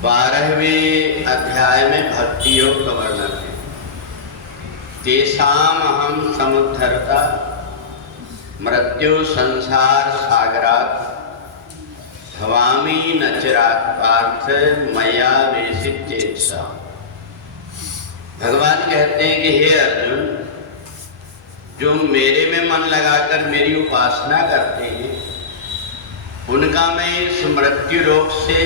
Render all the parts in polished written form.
12वें अध्याय में भक्ति योग का वर्णन है। तेषाम अहम समुद्धरता मृत्यु संसार सागरात भवामी न चिरात् पार्थ मया वेशित चेतसा। भगवान कहते हैं कि हे अर्जुन, जो मेरे में मन लगाकर मेरी उपासना करते हैं उनका मैं इस मृत्यु रोग से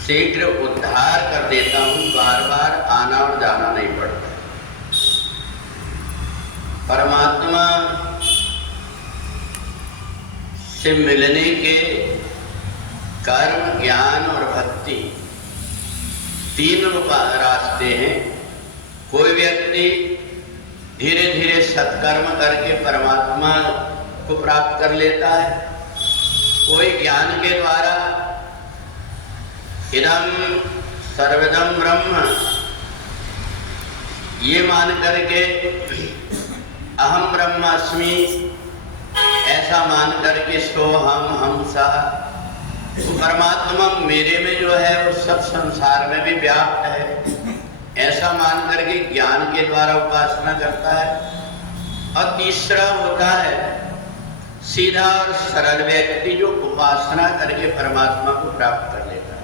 शीघ्र उद्धार कर देता हूँ। बार बार आना और जाना नहीं पड़ता। परमात्मा से मिलने के कर्म, ज्ञान और भक्ति तीन रास्ते हैं। कोई व्यक्ति धीरे धीरे सत्कर्म करके परमात्मा को प्राप्त कर लेता है। कोई ज्ञान के द्वारा इदम सर्वदम ब्रह्म ये मान करके अहम ब्रह्मास्मि ऐसा मान करके सोहम हमसा, तो परमात्मा मेरे में जो है वो सब संसार में भी व्याप्त है ऐसा मान करके ज्ञान के द्वारा उपासना करता है। और तीसरा होता है सीधा और सरल व्यक्ति जो उपासना करके परमात्मा को प्राप्त कर लेता है।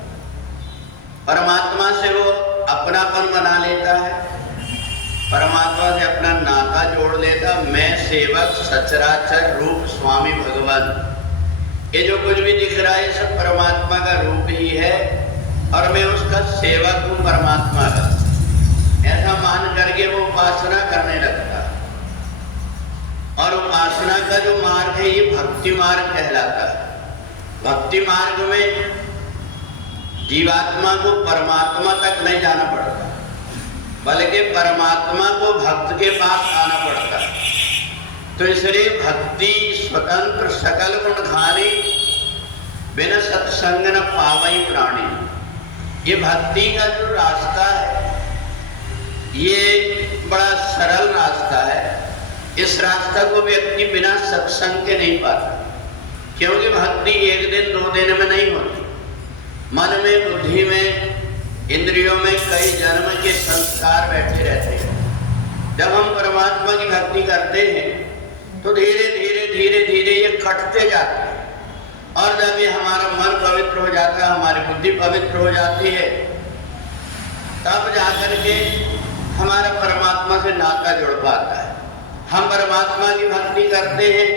परमात्मा से वो अपनापन बना लेता है, परमात्मा से अपना नाता जोड़ लेता। मैं सेवक सचराचर रूप स्वामी भगवान, ये जो कुछ भी दिख रहा है सब परमात्मा का रूप ही है और मैं उसका सेवक हूँ परमात्मा का, ऐसा मान करके वो उपासना करने लगता है। और उपासना का जो मार्ग है ये भक्ति मार्ग कहलाता है। भक्ति मार्ग में जीवात्मा को परमात्मा तक नहीं जाना पड़ता, बल्कि परमात्मा को भक्त के पास आना पड़ता है। तो इसलिए भक्ति स्वतंत्र सकल गुणधारी बिना सत्संग न पावई प्राणी, ये भक्ति का जो रास्ता है ये बड़ा सरल रास्ता है। इस रास्ता को व्यक्ति बिना सत्संग के नहीं पाता, क्योंकि भक्ति एक दिन दो दिन में नहीं होती। मन में, बुद्धि में, इंद्रियों में कई जन्म के संस्कार बैठे रहते हैं। जब हम परमात्मा की भक्ति करते हैं तो धीरे धीरे धीरे धीरे ये कटते जाते हैं। और जब ये हमारा मन पवित्र हो जाता है, हमारी बुद्धि पवित्र हो जाती है, तब जाकर के हमारा परमात्मा से नाता जुड़ पाता है। हम परमात्मा की भक्ति करते हैं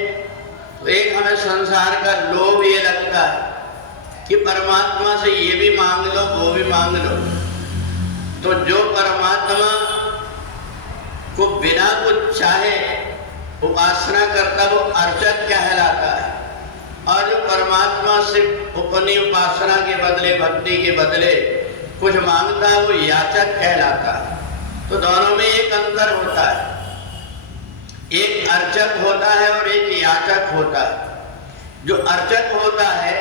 तो एक हमें संसार का लोभ ये लगता है कि परमात्मा से ये भी मांग लो वो भी मांग लो। तो जो परमात्मा को बिना कुछ चाहे उपासना करता वो अर्चक कहलाता है, और जो परमात्मा से अपनी उपासना के बदले, भक्ति के बदले कुछ मांगता है वो याचक कहलाता है। तो दोनों में एक अंतर होता है, एक अर्चक होता है और एक याचक होता है। जो अर्चक होता है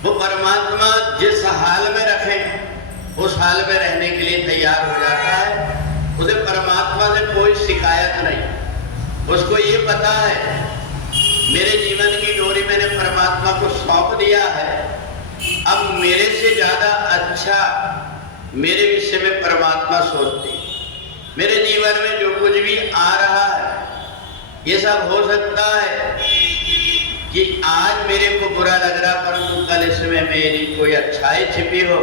वो परमात्मा जिस हाल में रखें उस हाल में रहने के लिए तैयार हो जाता है। उसे परमात्मा से कोई शिकायत नहीं। उसको ये पता है मेरे जीवन की डोरी मैंने परमात्मा को सौंप दिया है, अब मेरे से ज्यादा अच्छा मेरे विषय में परमात्मा सोचते। मेरे जीवन में जो कुछ भी आ रहा है ये सब हो सकता है कि आज मेरे को बुरा लग रहा, परंतु कल इसमें मेरी कोई अच्छाई छिपी हो,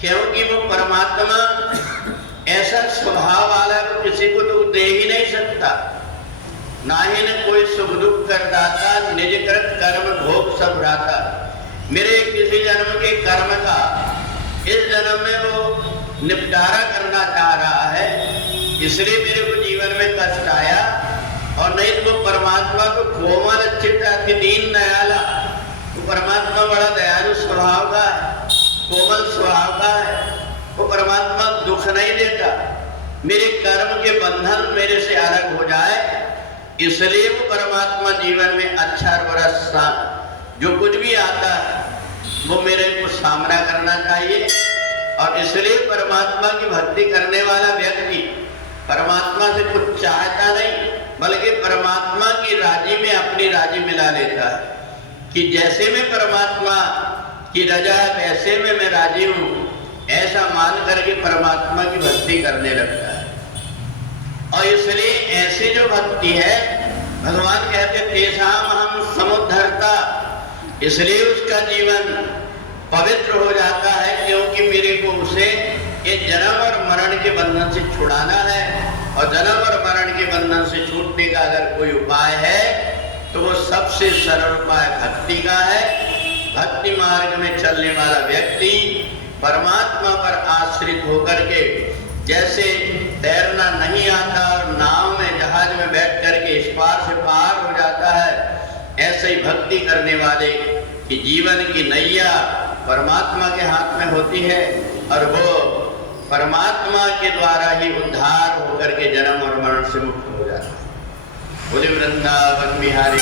क्योंकि वो परमात्मा ऐसा स्वभाव वाला तो किसी को तो दे ही नहीं सकता। ना ही न कोई सुख दुख करदाता, निज कृत कर्म भोग सब भ्राता। मेरे किसी जन्म के कर्म का इस जन्म में वो निपटारा करना चाह रहा है, इसलिए मेरे को जीवन में कष्ट आया। और नहीं तो परमात्मा को कोमल चित्त अति दीन दयाला, वो परमात्मा बड़ा दयालु स्वभाव का है, कोमल स्वभाव का है। वो परमात्मा दुख नहीं देता। मेरे कर्म के बंधन मेरे से अलग हो जाए, इसलिए वो परमात्मा जीवन में अच्छा बुरा जो कुछ भी आता है वो मेरे को सामना करना चाहिए। और इसलिए परमात्मा की भक्ति करने वाला व्यक्ति परमात्मा से कुछ चाहता नहीं, बल्कि परमात्मा की राजी में अपनी राजी मिला लेता है। कि जैसे मैं परमात्मा कि रजा पैसे में मैं राजी हूं, ऐसा मान करके परमात्मा की भक्ति करने लगता है। और इसलिए ऐसी जो भक्ति है, भगवान कहते तेषाम हम समुद्धरता, इसलिए उसका जीवन पवित्र हो जाता है, क्योंकि मेरे को उसे ये जन्म और मरण के बंधन से छुड़ाना है। और जन्म और मरण के बंधन से छूटने का अगर कोई उपाय है तो वो सबसे सरल उपाय भक्ति का है। भक्ति मार्ग में चलने वाला व्यक्ति परमात्मा पर आश्रित होकर के, जैसे तैरना नहीं आता और नाव में जहाज में बैठ करके इस पार से पार हो जाता है, ऐसे ही भक्ति करने वाले कि जीवन की नैया परमात्मा के हाथ में होती है और वो परमात्मा के द्वारा ही उद्धार होकर के जन्म और मरण से मुक्त हो जाता है। बोले वृंदावन बिहारी।